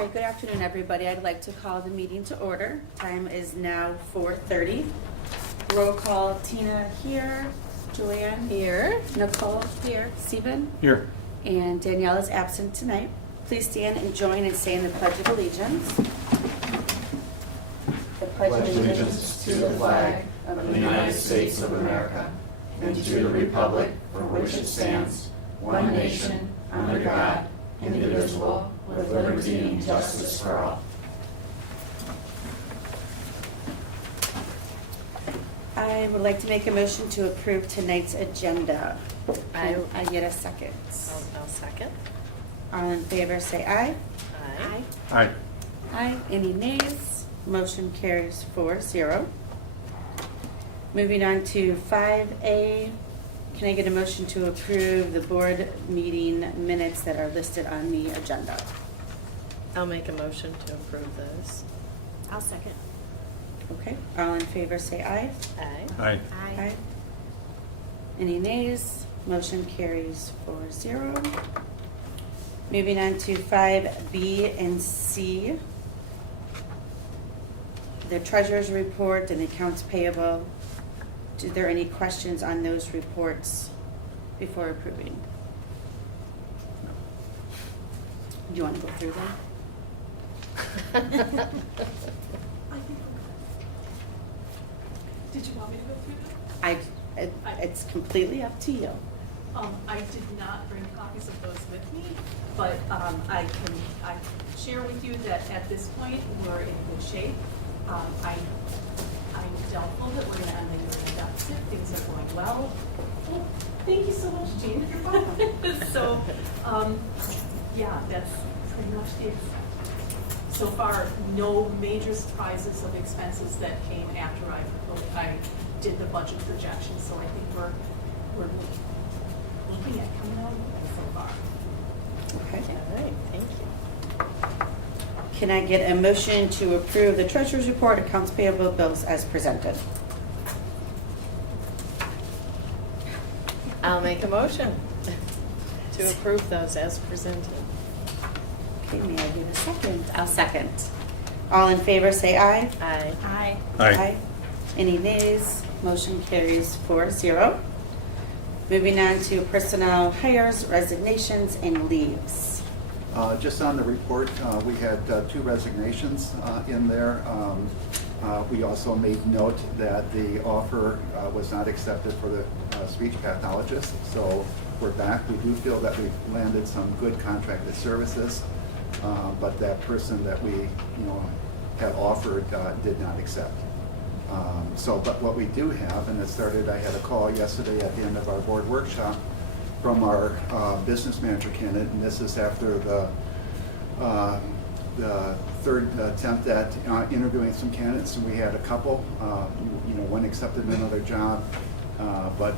right, good afternoon, everybody. I'd like to call the meeting to order. Time is now 4:30. Roll call, Tina here, Joanne Here. Nicole here, Stephen, Here. and Danielle is absent tonight. Please stand and join and say in the Pledge of Allegiance. The Pledge allegiance to the flag of the United States of America and to the republic for which it stands, one nation, under God, indivisible, with liberty and justice for all. I would like to make a motion to approve tonight's agenda. I- Can I get a second? I'll second. All in favor, say aye. Aye. Aye. Aye. Any nays? Motion carries 4-0. Moving on to 5A, can I get a motion to approve the board meeting minutes that are listed on the agenda? I'll make a motion to approve those. I'll second. Okay, all in favor say aye. Aye. Aye. Any nays? Motion carries 4-0. Moving on to 5B and C. The treasurer's report and the accounts payable. Are there any questions on those reports before approving? Do you want to go through them? Did you want me to go through them? It's completely up to you. I did not bring copies of those with me, but I can share with you that at this point, we're in good shape. I'm doubtful that we're gonna end the year in a deficit. Things are going well. Oh, thank you so much, Jean. You're welcome. So, yeah, that's pretty much it. So far, no major surprises of expenses that came after I did the budget projections, so I think we're looking at coming out so far. Okay. All right, thank you. Can I get a motion to approve the treasurer's report, accounts payable, bills as presented? I'll make a motion to approve those as presented. Okay, may I get a second? I'll second. All in favor, say aye. Aye. Aye. Aye. Any nays? Motion carries 4-0. Moving on to personnel hires, resignations, and leaves. Just on the report, we had 2 resignations in there. We also made note that the offer was not accepted for the speech pathologist. So we're back. We do feel that we've landed some good contracted services, but that person that we had offered did not accept. But what we do have, and I had a call yesterday at the end of our board workshop from our business manager candidate, and this is after the third attempt at interviewing some candidates, and we had a couple. One accepted another job, but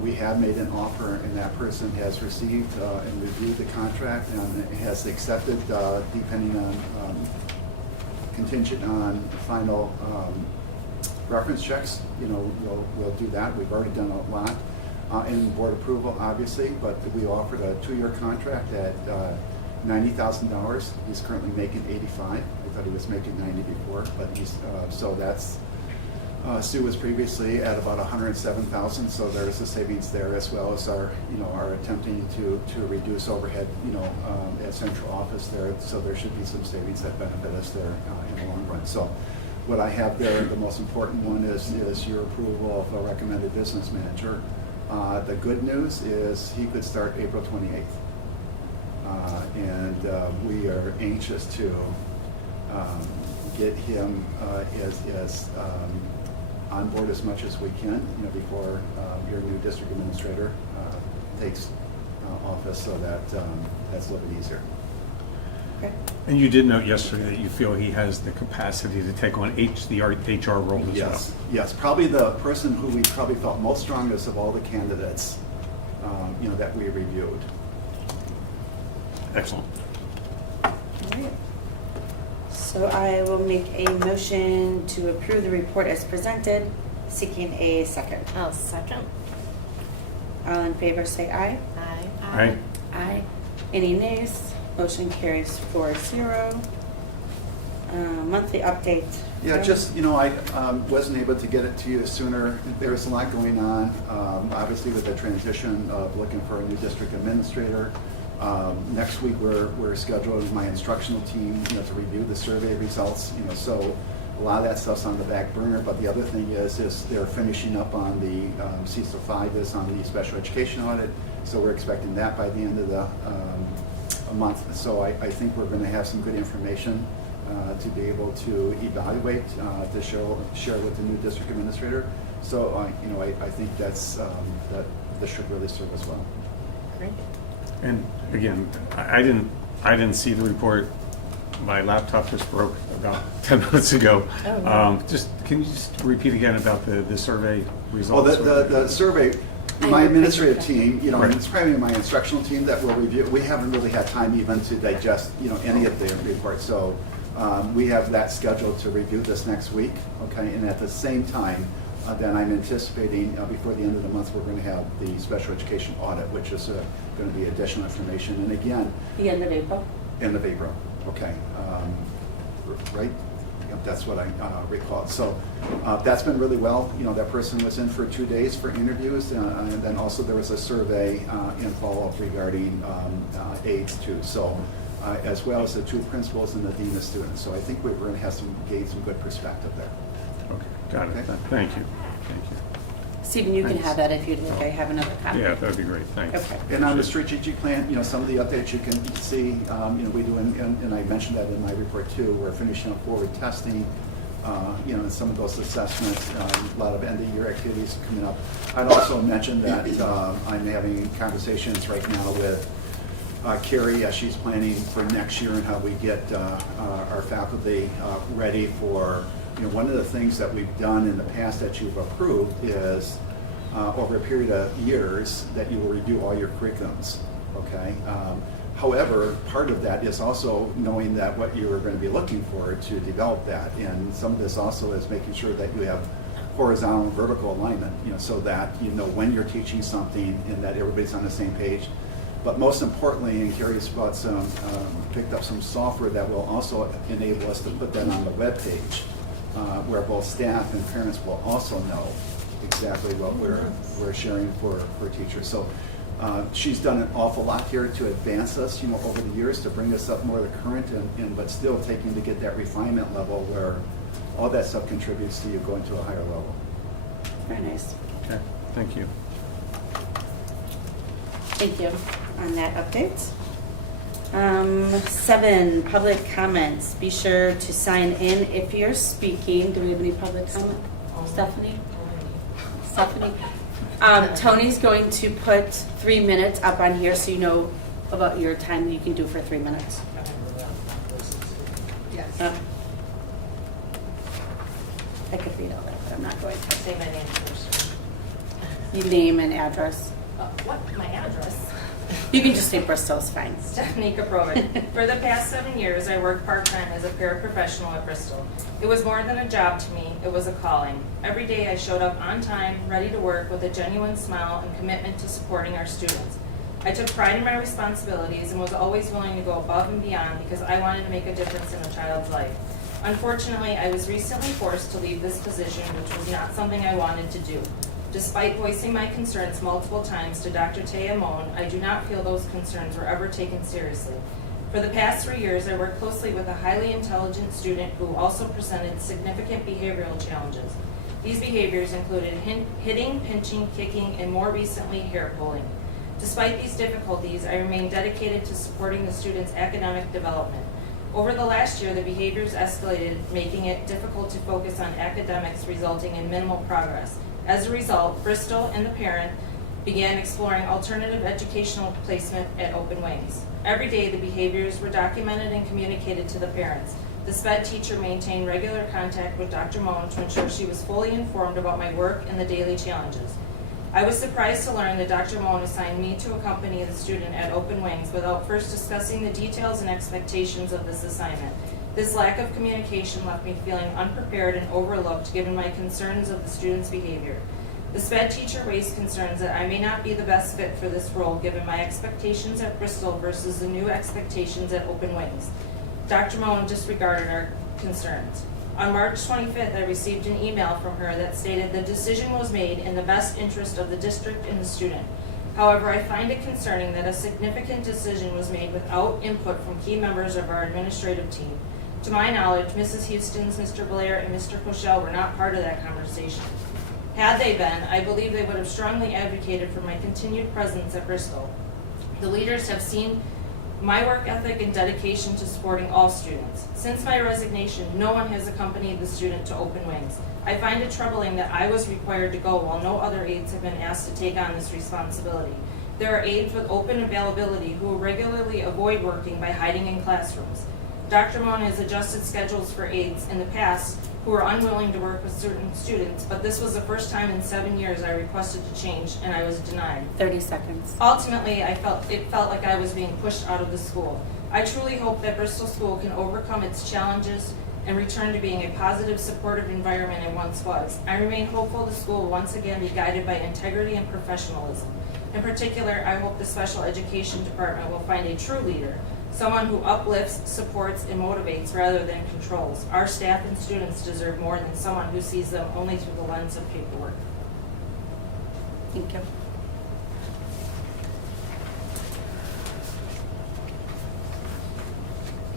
we have made an offer, and that person has received and reviewed the contract and has accepted, depending on contingent on final reference checks. We'll do that. We've already done a lot. In board approval, obviously, but we offered a 2-year contract at $90,000. He's currently making $85,000. I thought he was making $90,000 before, but so that's Sue was previously at about $107,000. So there's a savings there, as well as our attempting to reduce overhead at central office there. So there should be some savings that benefit us there in the long run. So what I have there, the most important one is your approval of a recommended business manager. The good news is he could start April 28th. And we are anxious to get him as on board as much as we can, before your new district administrator takes office, so that that's a little bit easier. Okay. And you did note yesterday that you feel he has the capacity to take on the HR role as Yes, yes. Probably the person who we probably felt most strongest of all the candidates, that we reviewed. well. Excellent. All right. So I will make a motion to approve the report as presented, seeking a second. I'll second. All in favor, say aye. Aye. Aye. Aye. Any nays? Motion carries 4-0. monthly update. Yeah, just, I wasn't able to get it to you sooner. There's a lot going on, obviously with the transition of looking for a new district administrator. Next week, we're scheduled with my instructional team, to review the survey results, so a lot of that stuff's on the back burner, but the other thing is they're finishing up on the CESO 5 is on the special education audit, so we're expecting that by the end of the month. So I think we're going to have some good information to be able to evaluate, to share with the new district administrator. So, I think that this should really serve us well. Great. And again, I didn't see the report. My laptop just broke about 10 minutes ago. Oh, no. Can you just repeat again about the survey Well, results? the survey, I my have administrative pictures. team, Right. and it's probably my instructional team that will review. We haven't really had time even to digest, any of the reports. So we have that scheduled to review this next week, okay? And at the same time, then I'm anticipating before the end of the month, we're going to have the special education audit, which is going to be additional information. And again, The end of April. end of April, okay? Right? Yep, that's what I recall. So that's been really well. That person was in for 2 days for interviews, and then also there was a survey and follow-up regarding aides too. So as well as the 2 principals and the dean of students. So I think we're going to have gain some good perspective there. Okay, got it. Okay. Thank you. Stephen, you can Thanks. have that if you'd like. I have another copy. Yeah, that'd be great. Thanks. Okay. And on the strategic plan, some of the updates you can see, we do, and I mentioned that in my report too, we're finishing up forward testing, and some of those assessments, a lot of end-of-year activities coming up. I'd also mention that I'm having conversations right now with Carrie as she's planning for next year and how we get our faculty ready for, one of the things that we've done in the past that you've approved is over a period of years that you will review all your curriculums, okay? However, part of that is also knowing that what you're going to be looking for to develop that. And some of this also is making sure that you have horizontal and vertical alignment, so that when you're teaching something and that everybody's on the same page. But most importantly, and Carrie's picked up some software that will also enable us to put that on the web page, where both staff and parents will also know exactly what we're sharing for teachers. So she's done an awful lot here to advance us, over the years to bring us up more to the current, but still taking to get that refinement level where all that stuff contributes to you going to a higher level. Very nice. Okay, thank you. Thank you on that update. 7, public comments. Be sure to sign in if you're speaking. Do we have any public comment? Stephanie? Tony's going to put 3 minutes up on here so you know about your time that you can do for 3 minutes. Yes. I could read all that, but I'm not going to. Say my name first. Your name and address. What? My address? You can just say Bristol, it's fine. Stephanie Kaprovic. For the past 7 years, I worked part-time as a paraprofessional at Bristol. It was more than a job to me, it was a calling. Every day I showed up on time, ready to work with a genuine smile and commitment to supporting our students. I took pride in my responsibilities and was always willing to go above and beyond because I wanted to make a difference in a child's life. Unfortunately, I was recently forced to leave this position, which was not something I wanted to do. Despite voicing my concerns multiple times to Dr. Taya Moen, I do not feel those concerns were ever taken seriously. For the past 3 years, I worked closely with a highly intelligent student who also presented significant behavioral challenges. These behaviors included hitting, pinching, kicking, and more recently, hair pulling. Despite these difficulties, I remained dedicated to supporting the student's academic development. Over the last year, the behaviors escalated, making it difficult to focus on academics, resulting in minimal progress. As a result, Bristol and the parent began exploring alternative educational placement at Open Wings. Every day, the behaviors were documented and communicated to the parents. The SPED teacher maintained regular contact with Dr. Moen to ensure she was fully informed about my work and the daily challenges. I was surprised to learn that Dr. Moen assigned me to accompany the student at Open Wings without first discussing the details and expectations of this assignment. This lack of communication left me feeling unprepared and overlooked given my concerns of the student's behavior. The SPED teacher raised concerns that I may not be the best fit for this role given my expectations at Bristol versus the new expectations at Open Wings. Dr. Moen disregarded our concerns. On March 25th, I received an email from her that stated the decision was made in the best interest of the district and the student. However, I find it concerning that a significant decision was made without input from key members of our administrative team. To my knowledge, Mrs. Houston's, Mr. Blair, and Mr. Cochelle were not part of that conversation. Had they been, I believe they would have strongly advocated for my continued presence at Bristol. The leaders have seen my work ethic and dedication to supporting all students. Since my resignation, no one has accompanied the student to Open Wings. I find it troubling that I was required to go while no other aides have been asked to take on this responsibility. There are aides with open availability who regularly avoid working by hiding in classrooms. Dr. Mona has adjusted schedules for aides in the past who were unwilling to work with certain students, but this was the first time in 7 years I requested to change and I was denied. 30 seconds. Ultimately, it felt like I was being pushed out of the school. I truly hope that Bristol School can overcome its challenges and return to being a positive, supportive environment it once was. I remain hopeful the school will once again be guided by integrity and professionalism. In particular, I hope the special education department will find a true leader, someone who uplifts, supports, and motivates rather than controls. Our staff and students deserve more than someone who sees them only through the lens of paperwork. Thank you.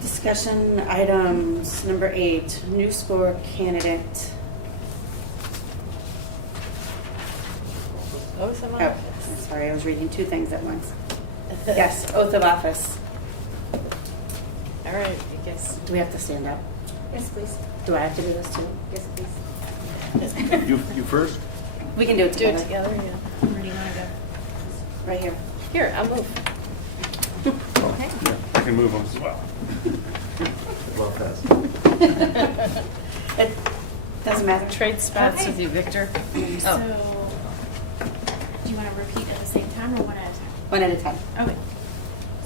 Discussion items, number 8, new score candidate. Oath of Oh, office. I'm sorry, I was reading 2 things at once. Yes, oath of office. All right, I guess. Do we have to stand up? Yes, please. Do I have to do this too? Yes, please. You first? We can do it Do it together. together, yeah. Where do you want to go? Right here. Here, I'll move. Okay. I can move them as well. Well, that's. It doesn't matter. Trade spots Okay. with you, Victor. So, do you want to repeat at the same time or one at a time? One at a time. Okay.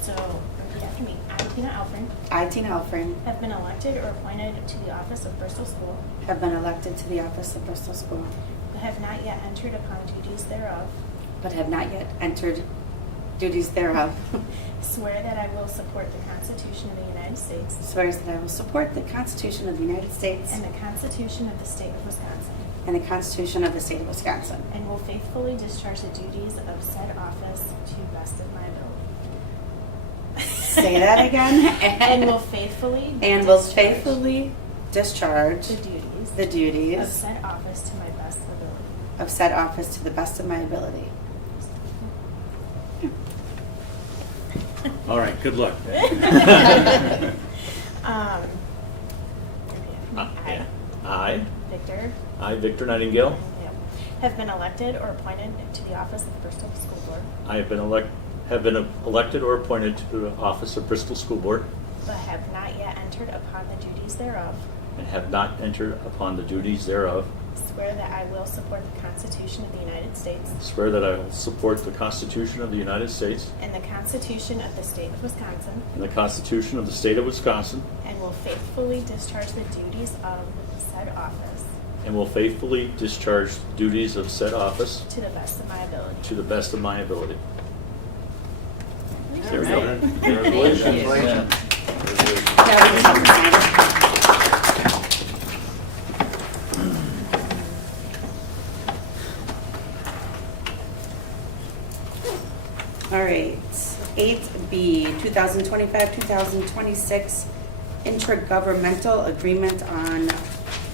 So, repeat after me. I, Tina Alfred, I, Tina Alfred, have been elected or appointed to the office of Bristol School, have been elected to the office of Bristol School, but have not yet entered upon duties thereof. but have not yet entered duties thereof. Swear that I will support the Constitution of the United States Swears that I will support the Constitution of the United States and the Constitution of the State of Wisconsin, and the Constitution of the State of Wisconsin, and will faithfully discharge the duties of said office to the best of my ability. Say that again. And will faithfully And will discharge faithfully discharge the duties the duties of said office to my best ability. of said office to the best of my ability. All right, good luck. I, Victor Nightingale, have been elected or appointed to the office of Bristol School Board, I have been elected or appointed to the office of Bristol School Board but have not yet entered upon the duties thereof. and have not entered upon the duties thereof. Swear that I will support the Constitution of the United States Swear that I will support the Constitution of the United States and the Constitution of the State of Wisconsin, and the Constitution of the State of Wisconsin, and will faithfully discharge the duties of said office and will faithfully discharge the duties of said office to the best of my ability. to the best of my ability. All There we go. right. Congratulations. Congratulations. Now we just have to sign it. All right, 8B, 2025-2026 intergovernmental agreement on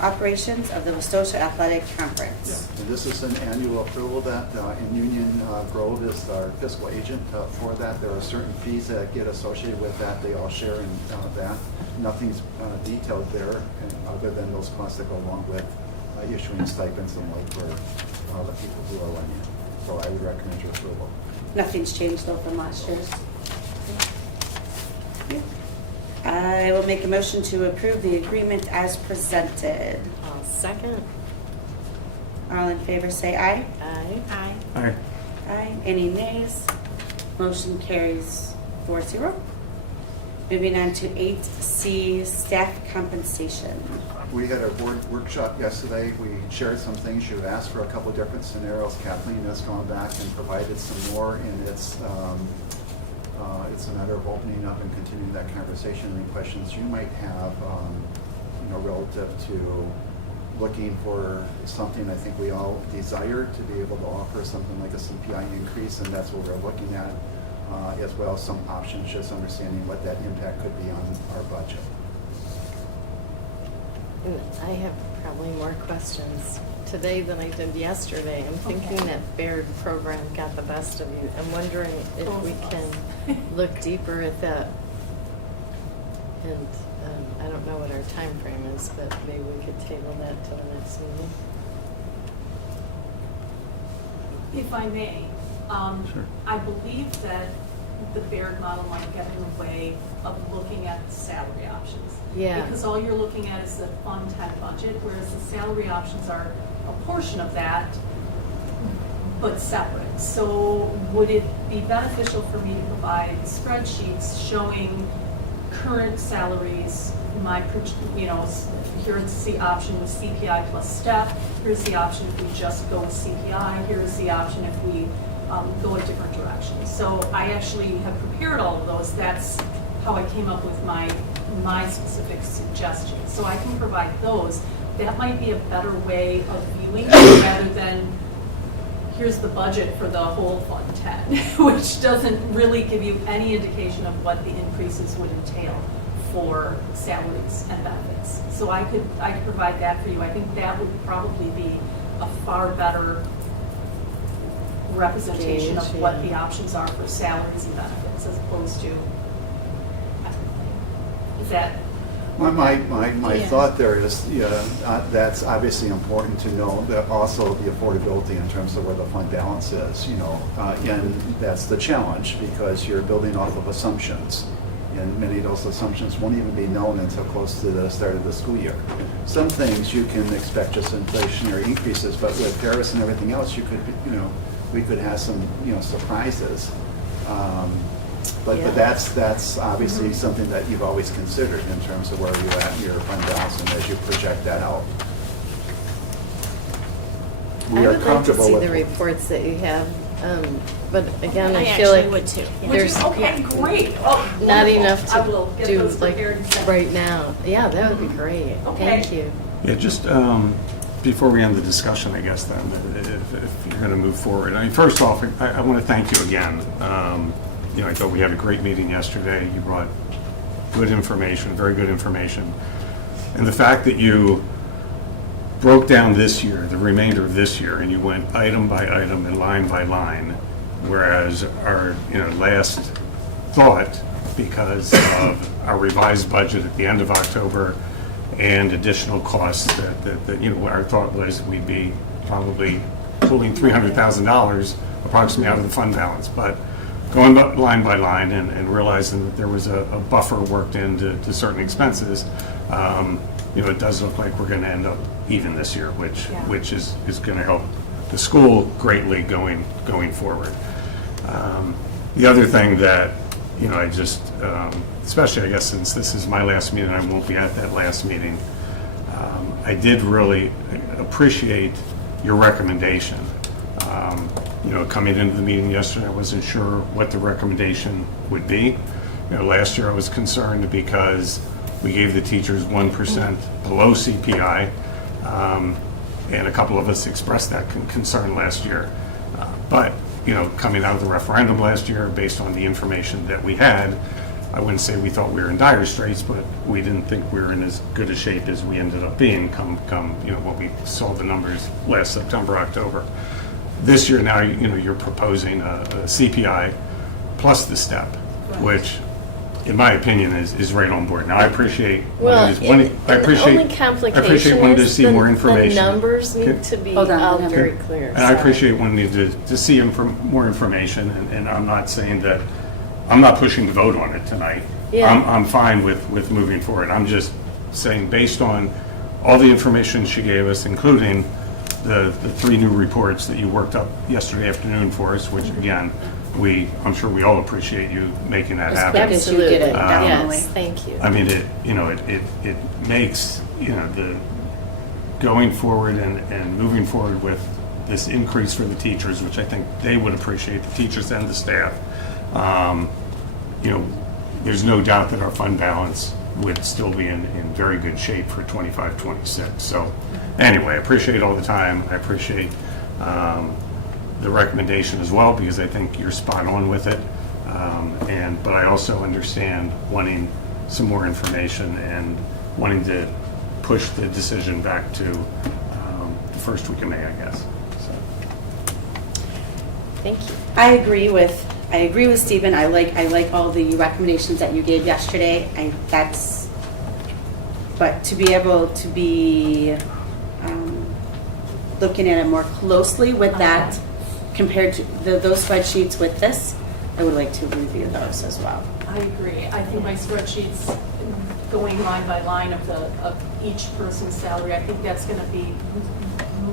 operations of the Westosha Athletic Conference. And this is an annual approval that in Union Grove is our fiscal agent for that. There are certain fees that get associated with that. They all share in that. Nothing's detailed there other than those costs that go along with issuing stipends and like for the people who are running it. So I would recommend your approval. Nothing's changed though from last year's. I will make a motion to approve the agreement as presented. I'll second. All in favor say aye. Aye. Aye. Aye. Aye. Any nays? Motion carries 4-0. Moving on to 8C, staff compensation. We had our board workshop yesterday. We shared some things. You asked for a couple different scenarios. Kathleen has gone back and provided some more, and it's a matter of opening up and continuing that conversation. Any questions you might have, relative to looking for something I think we all desire, to be able to offer something like a CPI increase, and that's what we're looking at, as well as some options, just understanding what that impact could be on our budget. And I have probably more questions today than I did yesterday. I'm thinking Okay. that Baird program got the best of you. I'm wondering if Both we of us. can look deeper at that. And I don't know what our time frame is, but maybe we could table that till the next meeting. If I may, Sure. I believe that the Baird model might get in the way of looking at the salary options. Yeah. Because all you're looking at is the Fund 10 budget, whereas the salary options are a portion of that, but separate. So would it be beneficial for me to provide spreadsheets showing current salaries, here's the option with CPI plus step, here's the option if we just go with CPI, here's the option if we go a different direction. So I actually have prepared all of those. That's how I came up with my specific suggestions. So I can provide those. That might be a better way of viewing it rather than here's the budget for the whole Fund 10, which doesn't really give you any indication of what the increases would entail for salaries and benefits. So I could provide that for you. I think that would probably be a far better representation of Gauge, what yeah. the options are for salaries and benefits as opposed to everything. Is that? My Yeah. thought there is, that's obviously important to know, that also the affordability in terms of where the fund balance is, and that's the challenge, because you're building off of assumptions. And many of those assumptions won't even be known until close to the start of the school year. Some things you can expect just inflationary increases, but with tariffs and everything else, we could have some, surprises. But Yeah. that's obviously something that you've always considered in terms of where you're at in your fund balance and as you project that out. We I are would like to comfortable see with the reports that you have, but again, I I feel actually like would too. there's Okay, great. Oh, not wonderful. enough I will to get do those like prepared and sent. right now. Yeah, that would be great. Okay. Thank you. Yeah, just before we end the discussion, I guess, then, if you're going to move forward. I mean, first off, I want to thank you again. I thought we had a great meeting yesterday. You brought good information, very good information. And the fact that you broke down this year, the remainder of this year, and you went item by item and line by line, whereas our last thought, because of our revised budget at the end of October and additional costs that our thought was we'd be probably pulling $300,000 approximately out of the fund balance. But going line by line and realizing that there was a buffer worked into certain expenses, it does look like we're going to end up even this year, which is going to help the school greatly going forward. The other thing that I just, especially I guess since this is my last meeting, I won't be at that last meeting. I did really appreciate your recommendation. Coming into the meeting yesterday, I wasn't sure what the recommendation would be. Last year I was concerned because we gave the teachers 1% below CPI, and a couple of us expressed that concern last year. But coming out of the referendum last year, based on the information that we had, I wouldn't say we thought we were in dire straits, but we didn't think we were in as good a shape as we ended up being come when we saw the numbers last September, October. This year now, you're proposing a CPI plus the step, which, in my opinion, is right on board. Now, I appreciate The only complication wanting to is see more information. The numbers need Okay. to be Hold on, out hold on. very clear. And I appreciate wanting to see more information, and I'm not saying that, I'm not pushing the vote on it tonight. Yeah. I'm fine with moving forward. I'm just saying, based on all the information she gave us, including the 3 new reports that you worked up yesterday afternoon for us, which again, I'm sure we all appreciate you making that happen. Because you get it, Absolutely. definitely. Yes, thank you. I mean, it makes, the going forward and moving forward with this increase for the teachers, which I think they would appreciate, the teachers and the staff. There's no doubt that our fund balance would still be in very good shape for 25, 26. So anyway, I appreciate all the time. I appreciate the recommendation as well, because I think you're spot on with it. But I also understand wanting some more information and wanting to push the decision back to the first week of May, I guess. So. Thank you. I agree with Stephen. I like all the recommendations that you gave yesterday. But to be able to be looking at it more closely with that, compared to those spreadsheets with this, I would like to review those as well. I agree. I think my spreadsheets, going line by line of each person's salary, I think that's going to be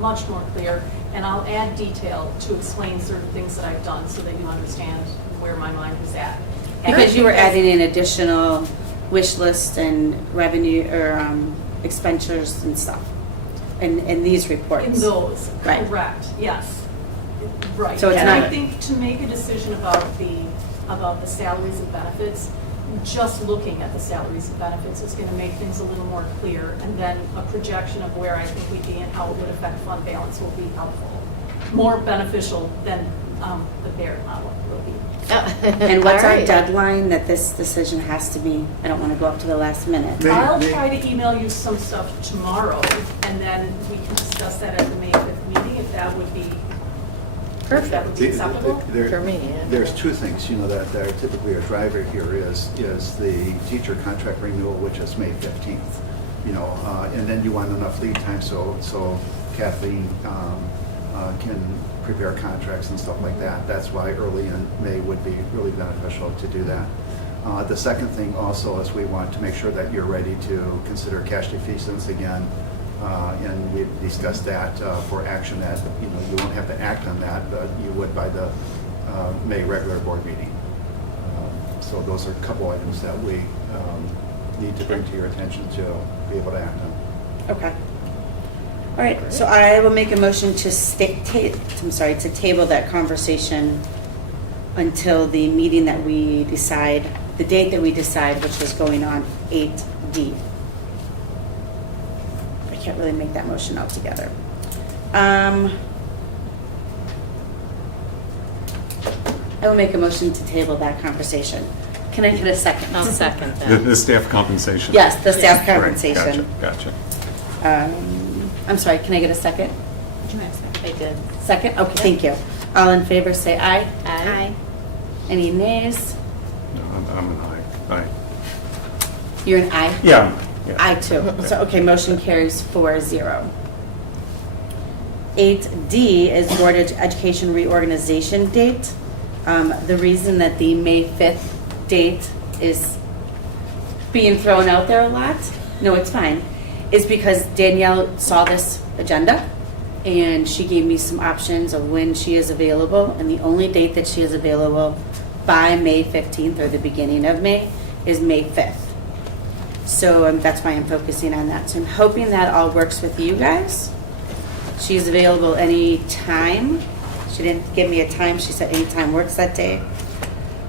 much more clear. And I'll add detail to explain certain things that I've done so that you understand where my mind was at. And I Because you were think adding in additional wish list and revenue or expenditures and stuff in these reports. In those, Right. correct, yes. Right. So it's And not- I think to make a decision about the salaries and benefits, just looking at the salaries and benefits is going to make things a little more clear. And then a projection of where I think we'd be and how it would affect fund balance will be helpful. More beneficial than the Barrett model will be. And what's All our right. deadline that this decision has to be? I don't want to go up to the last minute. May- I'll may- try to email you some stuff tomorrow, and then we can discuss that at the May 5th meeting, if that would be, if that would be acceptable. For me, yeah. There's two things, that are typically a driver here is the teacher contract renewal, which is May 15th. And then you want enough lead time so Kathleen can prepare contracts and stuff like that. That's why early in May would be really beneficial to do that. The second thing also is we want to make sure that you're ready to consider cash defeasance again. And we've discussed that for action that, you won't have to act on that, but you would by the May regular board meeting. So those are a couple items that we need to bring to your attention to be able to act on. Okay. All right, so I will make a motion to to table that conversation until the meeting that we decide, the date that we decide, which is going on 8D. I can't really make that motion altogether. I will make a motion to table that conversation. Can I get a second? I'll second The that. staff compensation. Yes, the staff Right, compensation. Gotcha. I'm sorry, can I get a second? I did. Second? Okay, thank you. All in favor, say aye. Aye. Any nays? No, I'm an aye. Aye. You're an aye? Yeah. Aye too. So, okay, motion carries 4-0. 8D is Board of Education reorganization date. The reason that the May 5th date is being thrown out there a lot, no, it's fine, is because Danielle saw this agenda and she gave me some options of when she is available, and the only date that she is available by May 15th or the beginning of May is May 5th. So that's why I'm focusing on that. So I'm hoping that all works with you guys. She's available any time. She didn't give me a time. She said any time works that day.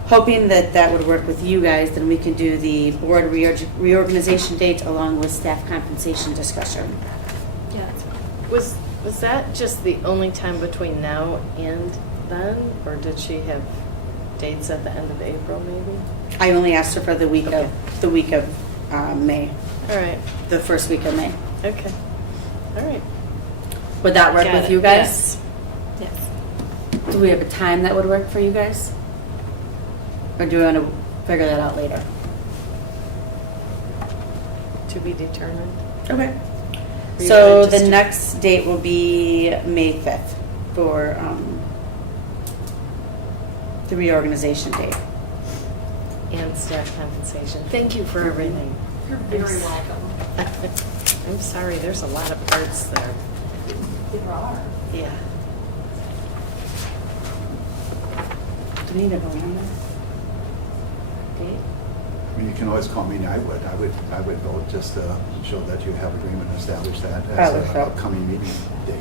Hoping that that would work with you guys, then we can do the board reorganization date along with staff compensation discussion. Yeah, that's fine. Was that just the only time between now and then, or did she have dates at the end of April, maybe? I only asked her for the week Okay. of May, All right. the first week of May. Okay. All right. Would that work Got with it. you guys? Yes. Do we have a time that would work for you guys? Or do we want to figure that out later? To be determined. Okay. Were you So gonna the just- next date will be May 5th for the reorganization date. And staff compensation. Thank you for everything. You're very welcome. I'm sorry, there's a lot of parts there. There are. Yeah. Do we need to go on that? Date? I mean, you can always call me, I would vote just to show that you have agreement and establish that I as would an vote. upcoming meeting date.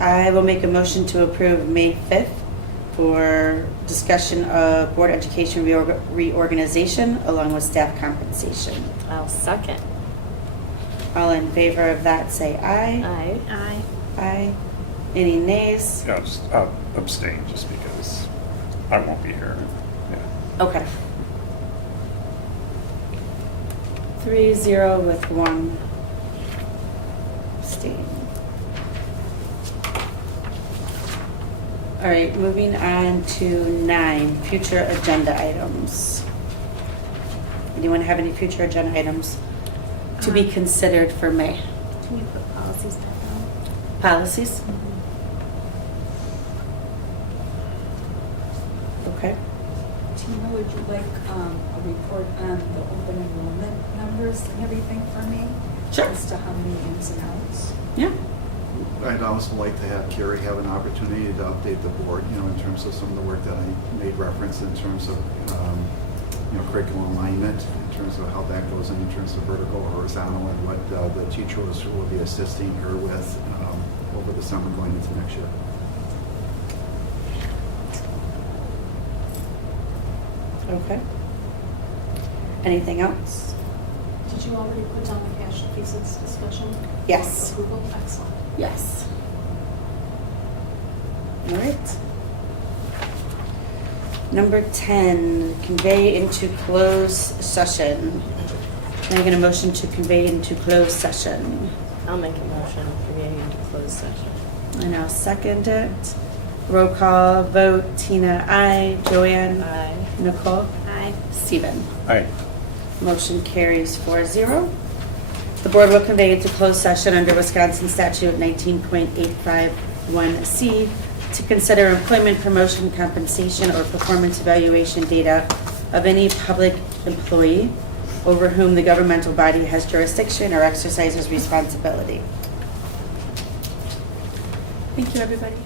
I will make a motion to approve May 5th for discussion of board education reorganization along with staff compensation. I'll second. All in favor of that, say aye. Aye. Aye. Aye. Any nays? Yeah, just abstain just because I won't be here. Yeah. Okay. 3-0 with 1 abstain. All right, moving on to 9, future agenda items. Anyone have any future agenda items to be considered for May? Can you put policies back on? Policies? Okay. Tina, would you like a report on the open enrollment numbers and everything for me? Sure. As to how many ins and outs? Yeah. I'd also like to have Carrie have an opportunity to update the board, in terms of some of the work that I made reference in terms of, curriculum alignment, in terms of how that goes in terms of vertical, horizontal, and what the teachers will be assisting her with over the summer going into next year. Okay. Anything else? Did you already put down the cash cases discussion? Yes. Approval, excellent. Yes. All right. Number 10, convey into closed session. Can I get a motion to convey into closed session? I'll make a motion convening into closed session. And I'll second it. Roll call vote, Tina, aye. Joanne? Aye. Nicole? Aye. Stephen? Aye. Motion carries 4-0. The board will convey into closed session under Wisconsin Statute 19.851C to consider employment, promotion, compensation, or performance evaluation data of any public employee over whom the governmental body has jurisdiction or exercises responsibility. Thank you, everybody.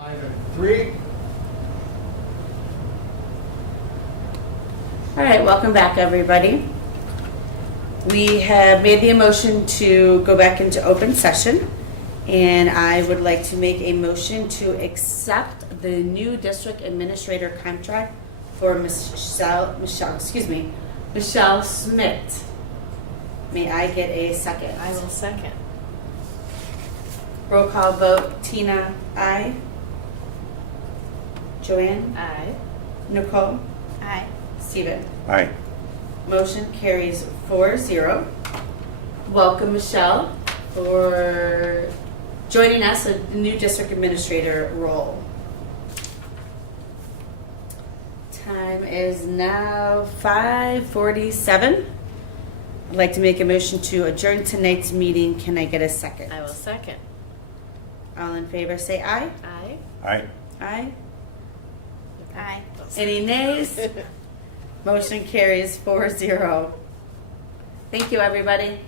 Item 3. All right, welcome back, everybody. We have made the motion to go back into open session, and I would like to make a motion to accept the new district administrator contract for Michelle Schmidt. May I get a second? I will second. Roll call vote, Tina, aye. Joanne? Aye. Nicole? Aye. Steven? Aye. Motion carries 4-0. Welcome, Michelle, for joining us in the new district administrator role. Time is now 5:47. I'd like to make a motion to adjourn tonight's meeting. Can I get a second? I will second. All in favor, say aye. Aye. Aye. Aye. Aye. Any nays? Motion carries 4-0. Thank you, everybody.